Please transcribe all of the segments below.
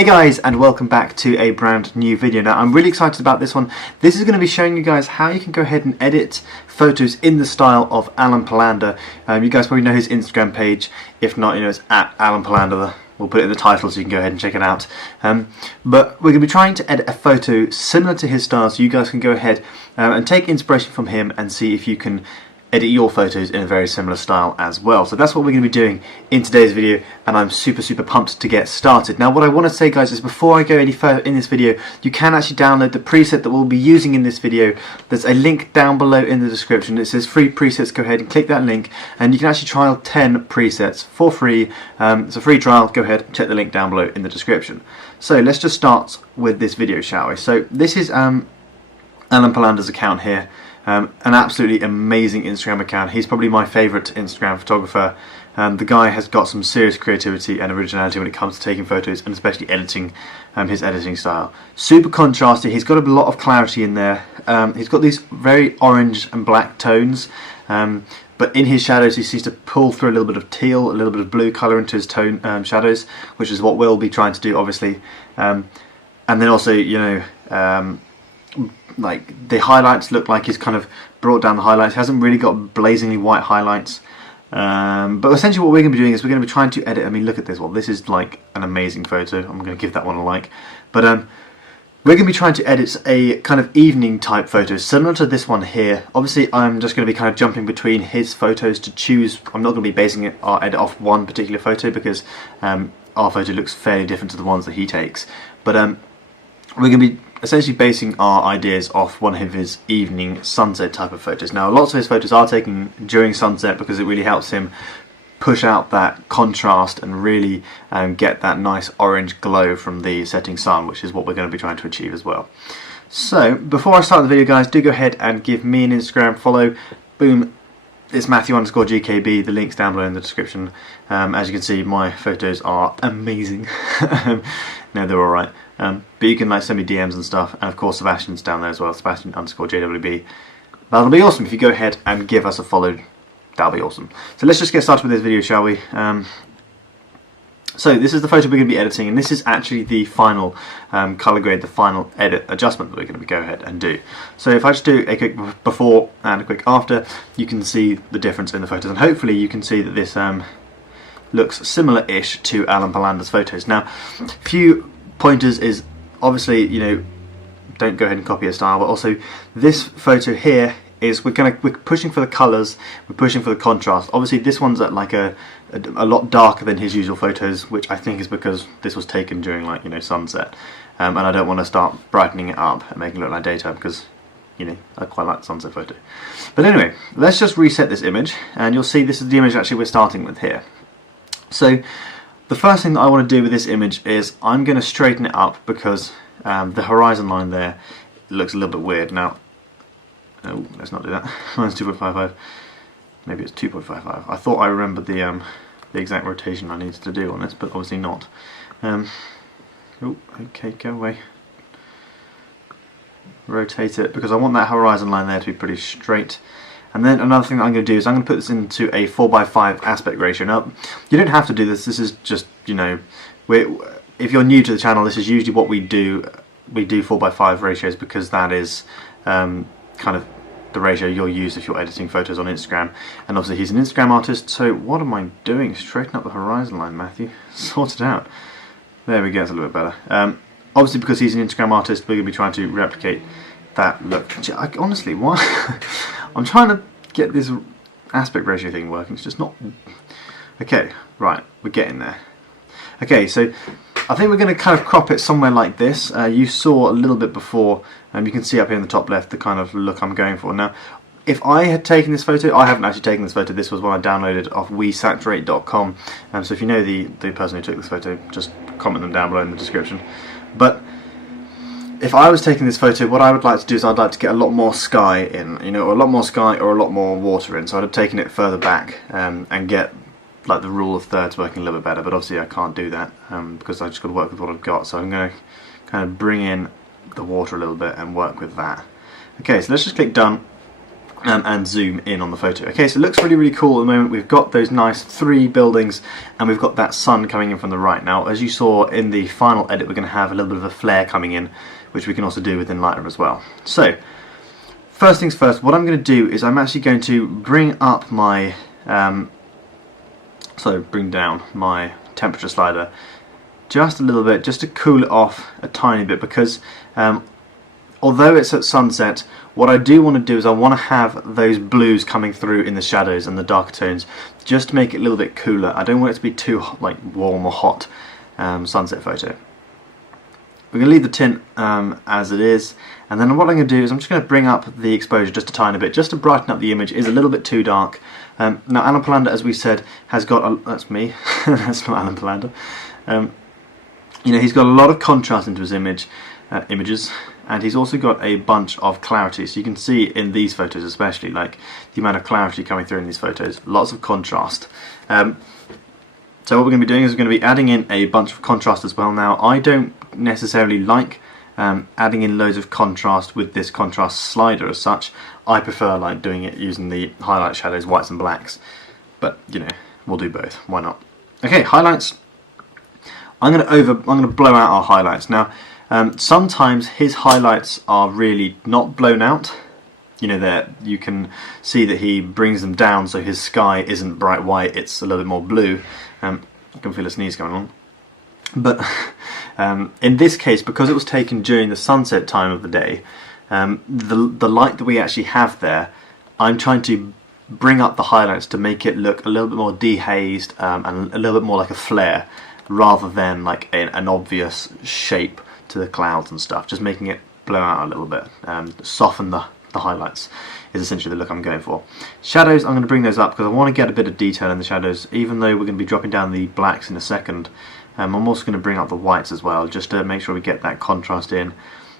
Hey guys, and welcome back to a brand new video. Now I'm really excited about this one. This is going to be showing you guys how you can go ahead and edit photos in the style of Alen Palander. You guys probably know his Instagram page. If not, you know, it's at Alen Palander. We'll put it in the title so you can go ahead and check it out. But we're going to be trying to edit a photo similar to his style, so you guys can go ahead and take inspiration from him and see if you can edit your photos in a very similar style as well. So that's what we're going to be doing in today's video, and I'm super pumped to get started. Now what I want to say, guys, is before I go any further in this video, you can actually download the preset that we'll be using in this video. There's a link down below in the description. It says free presets. Go ahead and click that link and you can actually trial 10 presets for free. It's a free trial. Go ahead and check the link down below in the description. So let's just start with this video, shall we? So this is Alen Palander's account here. An absolutely amazing Instagram account. He's probably my favourite Instagram photographer. The guy has got some serious creativity and originality when it comes to taking photos, and especially editing. His editing style, super contrasty. He's got a lot of clarity in there. He's got these very orange and black tones, but in his shadows he seems to pull through a little bit of teal, a little bit of blue colour into his tone shadows, which is what we'll be trying to do, obviously. And then also, you know, like the highlights look like he's kind of brought down the highlights. He hasn't really got blazingly white highlights, but essentially what we're going to be doing is we're going to be trying to edit. I mean, look at this. Well, this is like an amazing photo. I'm going to give that one a like. But we're going to be trying to edit a kind of evening type photo similar to this one here. Obviously I'm just going to be kind of jumping between his photos to choose. I'm not going to be basing our edit off one particular photo, because our photo looks fairly different to the ones that he takes. But we're going to be essentially basing our ideas off one of his evening sunset type of photos. Now lots of his photos are taken during sunset because it really helps him push out that contrast and really get that nice orange glow from the setting sun, which is what we're going to be trying to achieve as well. So before I start the video, guys, do go ahead and give me an Instagram follow. Boom, it's Matthew_GKB. The link's down below in the description. As you can see, my photos are amazing. No, they're alright. But you can like send me DMs and stuff, and of course Sebastian's down there as well, Sebastian_JWB. That'll be awesome if you go ahead and give us a follow. That'll be awesome. So let's just get started with this video, shall we? So this is the photo we're going to be editing, and this is actually the final colour grade, the final edit adjustment that we're going to go ahead and do. So if I just do a quick before and a quick after, you can see the difference in the photos, and hopefully you can see that this looks similar-ish to Alen Palander's photos. Now, a few pointers is obviously, you know, don't go ahead and copy his style, but also this photo here is we're pushing for the colours, we're pushing for the contrast. Obviously this one's at like a lot darker than his usual photos, which I think is because this was taken during, like, you know, sunset, and I don't want to start brightening it up and making it look like daytime, because, you know, I quite like the sunset photo. But anyway, let's just reset this image, and you'll see this is the image actually we're starting with here. So the first thing that I want to do with this image is I'm going to straighten it up, because the horizon line there looks a little bit weird. Now, oh, let's not do that. Mine's 2.55. Maybe it's 2.55. I thought I remembered the exact rotation I needed to do on this, but obviously not. Oh, okay, go away. Rotate it, because I want that horizon line there to be pretty straight. And then another thing that I'm going to do is I'm going to put this into a 4:5 aspect ratio. Now, you don't have to do this. This is just, you know, if you're new to the channel, this is usually what we do. We do 4:5 ratios because that is kind of the ratio you'll use if you're editing photos on Instagram. And obviously he's an Instagram artist, so what am I doing? Straighten up the horizon line, Matthew. Sort it out. There we go, it's a little bit better. Obviously because he's an Instagram artist, we're going to be trying to replicate that look. Honestly, why? I'm trying to get this aspect ratio thing working, it's just not... Okay, right, we're getting there. Okay, so I think we're going to kind of crop it somewhere like this. You saw a little bit before, and you can see up here in the top left the kind of look I'm going for. Now, if I had taken this photo, I haven't actually taken this photo, this was one I downloaded off wesaturate.com, so if you know the person who took this photo, just comment them down below in the description. But if I was taking this photo, what I would like to do is I'd like to get a lot more sky in, you know, or a lot more sky or a lot more water in, so I'd have taken it further back and get like the rule of thirds working a little bit better, but obviously I can't do that because I just got to work with what I've got, so I'm going to kind of bring in the water a little bit and work with that. Okay, so let's just click done, and zoom in on the photo. Okay, so it looks really, really cool at the moment. We've got those nice 3 buildings and we've got that sun coming in from the right. Now, as you saw in the final edit, we're going to have a little bit of a flare coming in, which we can also do within Lightroom as well. So, first things first, what I'm going to do is I'm actually going to bring up my, bring down my temperature slider just a little bit, just to cool it off a tiny bit, because although it's at sunset, what I do want to do is I want to have those blues coming through in the shadows and the darker tones, just to make it a little bit cooler. I don't want it to be too like warm or hot sunset photo. We're going to leave the tint as it is, and then what I'm going to do is I'm just going to bring up the exposure just a tiny bit, just to brighten up the image. It's a little bit too dark. Now Alen Palander, as we said, has got that's me. That's not Alen Palander. You know, he's got a lot of contrast into his images, and he's also got a bunch of clarity. So you can see in these photos, especially, like the amount of clarity coming through in these photos. Lots of contrast. So what we're going to be doing is we're going to be adding in a bunch of contrast as well. Now, I don't necessarily like adding in loads of contrast with this contrast slider as such. I prefer like doing it using the highlight shadows, whites and blacks. But you know, we'll do both. Why not? Okay, highlights. I'm going to blow out our highlights now. Sometimes his highlights are really not blown out. You know, that you can see that he brings them down, so his sky isn't bright white; it's a little bit more blue. I can feel a sneeze going on. But in this case, because it was taken during the sunset time of the day, the light that we actually have there, I'm trying to bring up the highlights to make it look a little bit more dehazed and a little bit more like a flare, rather than like an obvious shape to the clouds and stuff. Just making it blow out a little bit, soften the highlights is essentially the look I'm going for. Shadows, I'm going to bring those up because I want to get a bit of detail in the shadows, even though we're going to be dropping down the blacks in a second. I'm also going to bring up the whites as well, just to make sure we get that contrast in,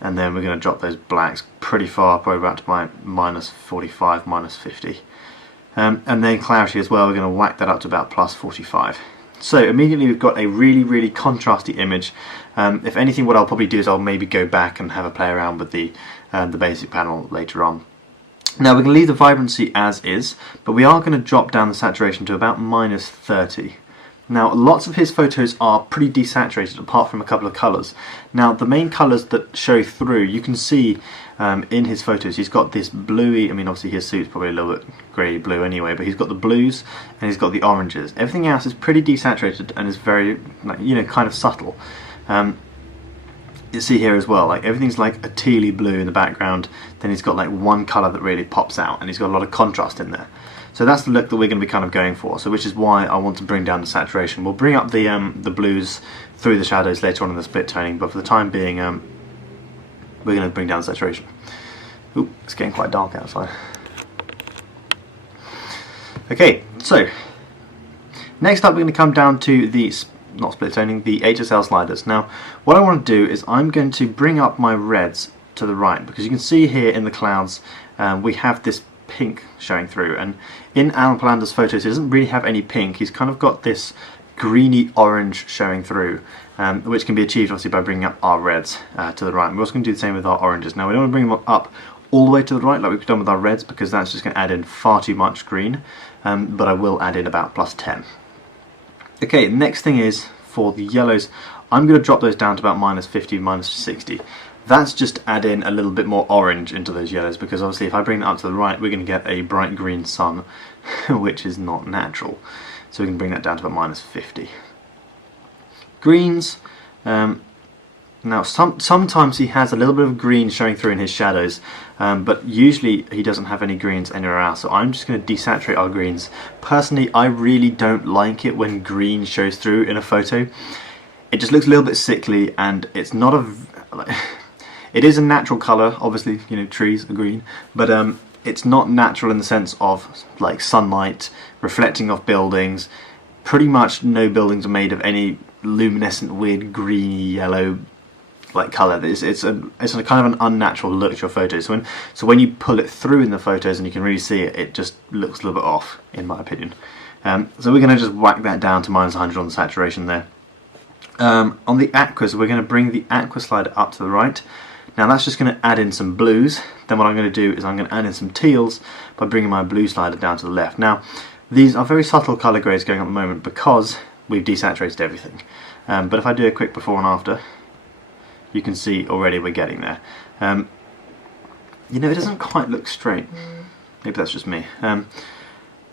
and then we're going to drop those blacks pretty far, probably about to my -45, -50. And then clarity as well, we're going to whack that up to about +45. So immediately we've got a really, really contrasty image. If anything, what I'll probably do is I'll maybe go back and have a play around with the basic panel later on. Now we're going to leave the vibrancy as is, but we are going to drop down the saturation to about -30. Now lots of his photos are pretty desaturated apart from a couple of colours. Now the main colours that show through, you can see in his photos, he's got this bluey, I mean obviously his suit's probably a little bit grey blue anyway, but he's got the blues and he's got the oranges. Everything else is pretty desaturated and is very, you know, kind of subtle. You see here as well, like everything's like a tealy blue in the background, then he's got like one colour that really pops out, and he's got a lot of contrast in there. So that's the look that we're going to be kind of going for, so which is why I want to bring down the saturation. We'll bring up the blues through the shadows later on in the split toning, but for the time being we're going to bring down the saturation. Ooh, it's getting quite dark outside. Okay, so next up we're going to come down to the not split toning, the HSL sliders. Now what I want to do is I'm going to bring up my reds to the right, because you can see here in the clouds we have this pink showing through, and in Alen Palander's photos he doesn't really have any pink. He's kind of got this greeny orange showing through, which can be achieved obviously by bringing up our reds to the right. And we're also going to do the same with our oranges. Now we don't want to bring them up all the way to the right like we've done with our reds, because that's just going to add in far too much green, but I will add in about +10. Okay, next thing is for the yellows, I'm going to drop those down to about -50, -60. That's just add in a little bit more orange into those yellows, because obviously if I bring that up to the right we're going to get a bright green sun, which is not natural. So we can bring that down to about -50. Greens, now sometimes he has a little bit of green showing through in his shadows, but usually he doesn't have any greens anywhere else, so I'm just going to desaturate our greens. Personally, I really don't like it when green shows through in a photo. It just looks a little bit sickly, and it's not a... It is a natural colour, obviously, you know, trees are green, but it's not natural in the sense of like sunlight reflecting off buildings. Pretty much no buildings are made of any luminescent, weird, greeny, yellow like colour. It's a kind of an unnatural look to your photos. So when you pull it through in the photos and you can really see it, it just looks a little bit off, in my opinion. So we're going to just whack that down to -100 on the saturation there. On the aquas, we're going to bring the aqua slider up to the right. Now that's just going to add in some blues. Then what I'm going to do is I'm going to add in some teals by bringing my blue slider down to the left. Now these are very subtle colour grades going on at the moment because we've desaturated everything. But if I do a quick before and after, you can see already we're getting there. You know, it doesn't quite look straight. Maybe that's just me.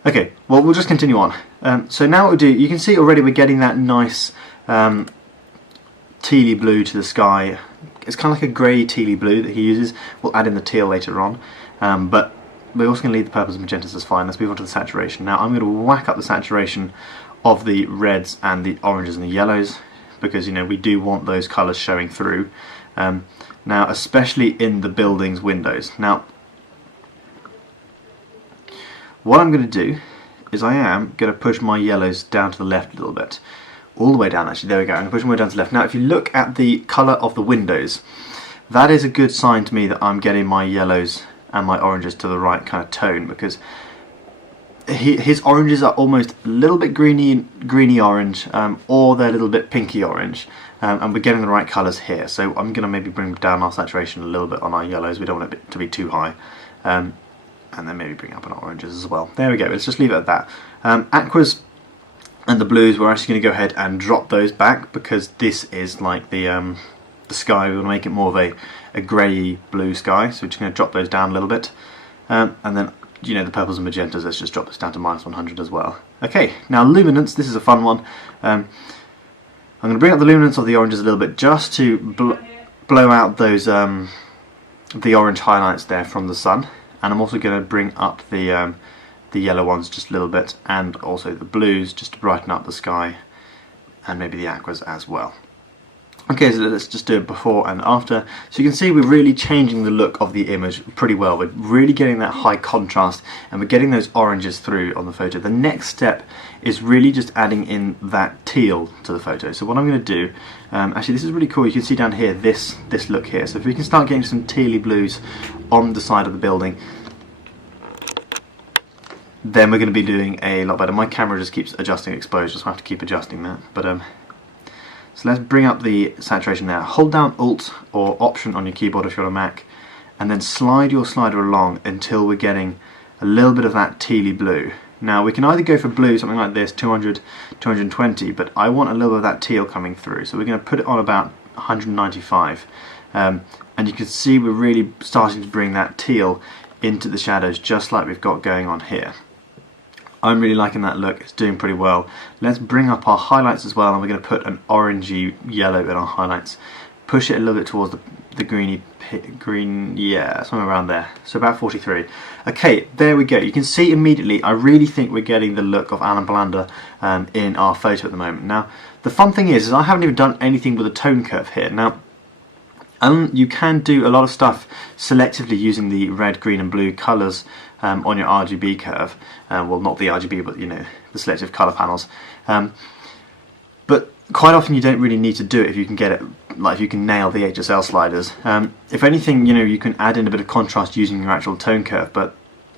Okay, well, we'll just continue on. So now what we'll do, you can see already we're getting that nice tealy blue to the sky. It's kind of like a grey tealy blue that he uses. We'll add in the teal later on. But we're also going to leave the purples and magentas as fine. Let's move on to the saturation. Now I'm going to whack up the saturation of the reds and the oranges and the yellows, because you know we do want those colours showing through. Now especially in the building's windows. Now what I'm going to do is I am going to push my yellows down to the left a little bit. All the way down actually, there we go. I'm going to push them way down to the left. Now if you look at the colour of the windows, that is a good sign to me that I'm getting my yellows and my oranges to the right kind of tone, because his oranges are almost a little bit greeny orange, or they're a little bit pinky orange, and we're getting the right colours here. So I'm going to maybe bring down our saturation a little bit on our yellows. We don't want it to be too high, and then maybe bring up on our oranges as well. There we go. Let's just leave it at that. Aquas and the blues, we're actually going to go ahead and drop those back, because this is like the sky. We want to make it more of a grey blue sky, so we're just going to drop those down a little bit, and then you know the purples and magentas, let's just drop this down to -100 as well. Okay, now luminance, this is a fun one. I'm going to bring up the luminance of the oranges a little bit, just to blow out those the orange highlights there from the sun, and I'm also going to bring up the yellow ones just a little bit, and also the blues just to brighten up the sky, and maybe the aquas as well. Okay, so let's just do it before and after. So you can see we're really changing the look of the image pretty well. We're really getting that high contrast, and we're getting those oranges through on the photo. The next step is really just adding in that teal to the photo. So what I'm going to do, actually this is really cool, you can see down here this look here. So if we can start getting some tealy blues on the side of the building, then we're going to be doing a lot better. My camera just keeps adjusting exposure, so I have to keep adjusting that. But so let's bring up the saturation there. Hold down Alt or Option on your keyboard if you're on a Mac, and then slide your slider along until we're getting a little bit of that tealy blue. Now we can either go for blue, something like this, 200, 220, but I want a little bit of that teal coming through. So we're going to put it on about 195. And you can see we're really starting to bring that teal into the shadows, just like we've got going on here. I'm really liking that look, it's doing pretty well. Let's bring up our highlights as well, and we're going to put an orangey yellow in our highlights. Push it a little bit towards the green, yeah, somewhere around there. So about 43. Okay, there we go. You can see immediately, I really think we're getting the look of Alen Palander in our photo at the moment. Now, the fun thing is I haven't even done anything with a tone curve here. Now, you can do a lot of stuff selectively using the red, green and blue colours on your RGB curve. Well, not the RGB, but you know, the selective colour panels. But quite often you don't really need to do it if you can get it, like if you can nail the HSL sliders. If anything, you know, you can add in a bit of contrast using your actual tone curve, but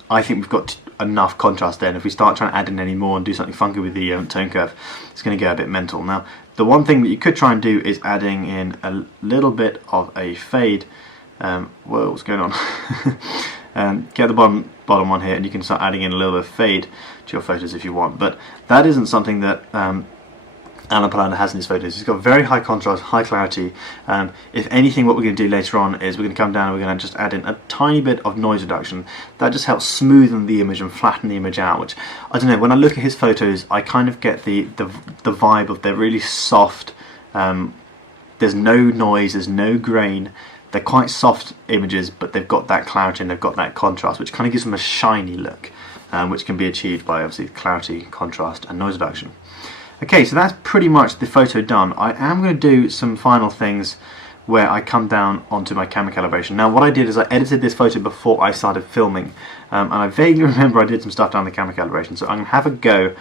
I think we've got enough contrast there, and if we start trying to add in any more and do something funky with the tone curve, it's going to get a bit mental. Now, the one thing that you could try and do is adding in a little bit of a fade. Whoa, what's going on? Get the bottom one here, and you can start adding in a little bit of fade to your photos if you want. But that isn't something that Alen Palander has in his photos. He's got very high contrast, high clarity. If anything, what we're going to do later on is we're going to come down and we're going to just add in a tiny bit of noise reduction. That just helps smoothen the image and flatten the image out, which, I don't know, when I look at his photos, I kind of get the vibe of they're really soft. There's no noise, there's no grain. They're quite soft images, but they've got that clarity and they've got that contrast, which kind of gives them a shiny look, which can be achieved by obviously clarity, contrast and noise reduction. Okay, so that's pretty much the photo done. I am going to do some final things where I come down onto my camera calibration. Now what I did is I edited this photo before I started filming, and I vaguely remember I did some stuff down the camera calibration, so I'm going to have a go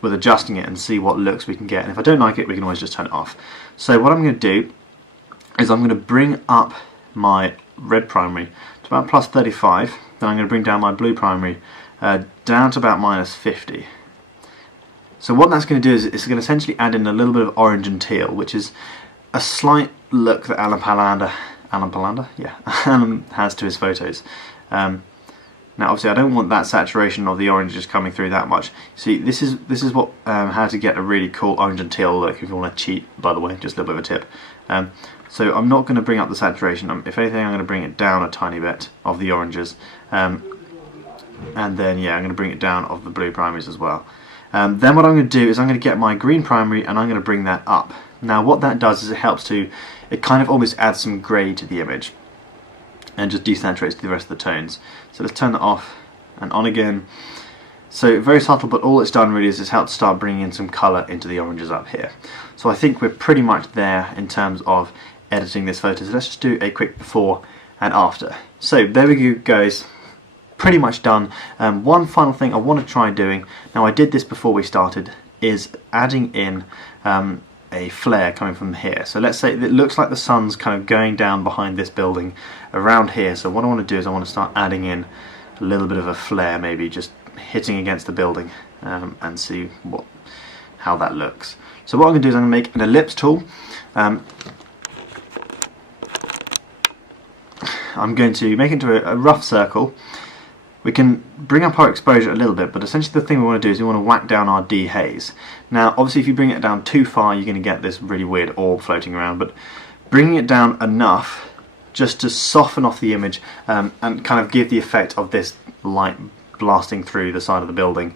with adjusting it and see what looks we can get, and if I don't like it we can always just turn it off. So what I'm going to do is I'm going to bring up my red primary to about +35, then I'm going to bring down my blue primary down to about -50. So what that's going to do is it's going to essentially add in a little bit of orange and teal, which is a slight look that Alen Palander Alen Palander, yeah, Alen has to his photos. Now obviously I don't want that saturation of the orange just coming through that much. See, this is what how to get a really cool orange and teal look if you want to cheat, by the way, just a little bit of a tip. So I'm not going to bring up the saturation, if anything I'm going to bring it down a tiny bit of the oranges, and then yeah, I'm going to bring it down of the blue primaries as well. Then what I'm going to do is I'm going to get my green primary and I'm going to bring that up. Now what that does is it kind of almost adds some grey to the image and just desaturates the rest of the tones. So let's turn that off and on again. So very subtle, but all it's done really is it's helped start bringing in some colour into the oranges up here. So I think we're pretty much there in terms of editing this photo. So let's just do a quick before and after. So there we go guys, pretty much done. One final thing I want to try doing, now I did this before we started, is adding in a flare coming from here. So let's say it looks like the sun's kind of going down behind this building around here. So what I want to do is I want to start adding in a little bit of a flare, maybe just hitting against the building, and see how that looks. So what I'm going to do is I'm going to make an ellipse tool. I'm going to make it into a rough circle. We can bring up our exposure a little bit, but essentially the thing we want to do is we want to whack down our dehaze. Now obviously if you bring it down too far you're going to get this really weird orb floating around, but bringing it down enough just to soften off the image and kind of give the effect of this light blasting through the side of the building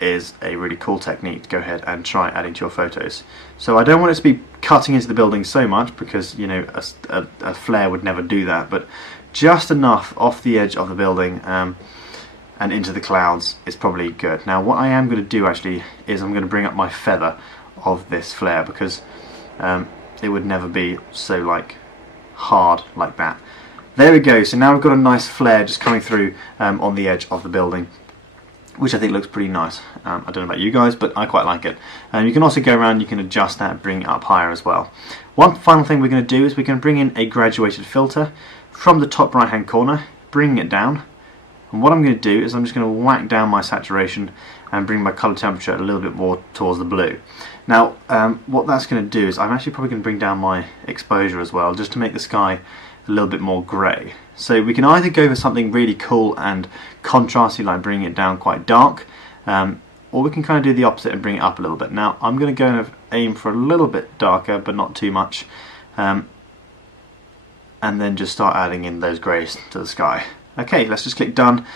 is a really cool technique to go ahead and try adding to your photos. So I don't want it to be cutting into the building so much, because you know a flare would never do that, but just enough off the edge of the building and into the clouds is probably good. Now what I am going to do actually is I'm going to bring up my feather of this flare, because it would never be so like hard like that. There we go, so now we've got a nice flare just coming through on the edge of the building, which I think looks pretty nice. I don't know about you guys, but I quite like it. You can also go around, you can adjust that, bring it up higher as well. One final thing we're going to do is we're going to bring in a graduated filter from the top right hand corner, bring it down, and what I'm going to do is I'm just going to whack down my saturation and bring my colour temperature a little bit more towards the blue. Now what that's going to do is I'm actually probably going to bring down my exposure as well, just to make the sky a little bit more grey. So we can either go for something really cool and contrasty, like bringing it down quite dark, or we can kind of do the opposite and bring it up a little bit. Now I'm going to go and aim for a little bit darker, but not too much, and then just start adding in those greys to the sky. Okay, let's just click done,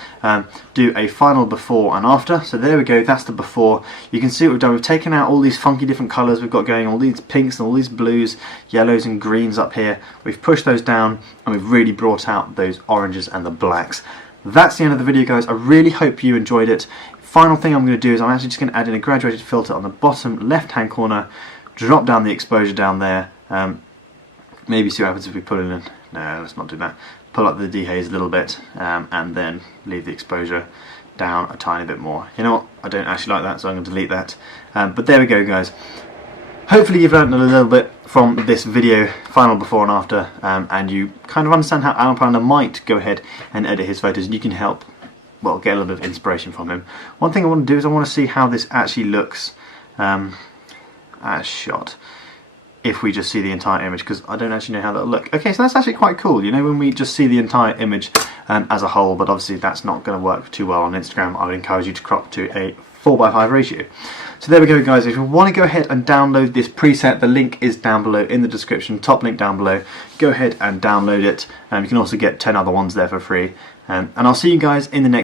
do a final before and after. So there we go, that's the before. You can see what we've done. We've taken out all these funky different colours we've got going, all these pinks and all these blues, yellows and greens up here. We've pushed those down and we've really brought out those oranges and the blacks. That's the end of the video guys. I really hope you enjoyed it. Final thing I'm going to do is I'm actually just going to add in a graduated filter on the bottom left hand corner, drop down the exposure down there, maybe see what happens if we put it in. No, let's not do that. Pull up the dehaze a little bit, and then leave the exposure down a tiny bit more. You know what, I don't actually like that, so I'm going to delete that. But there we go guys. Hopefully you've learned a little bit from this video, final before and after, and you kind of understand how Alen Palander might go ahead and edit his photos, and you can help, well, get a little bit of inspiration from him. One thing I want to do is I want to see how this actually looks as shot, if we just see the entire image, because I don't actually know how that'll look. Okay, so that's actually quite cool, you know, when we just see the entire image as a whole, but obviously that's not going to work too well on Instagram. I would encourage you to crop to a 4:5 ratio. So there we go guys, if you want to go ahead and download this preset, the link is down below in the description, top link down below. Go ahead and download it, you can also get 10 other ones there for free, and I'll see you guys in the next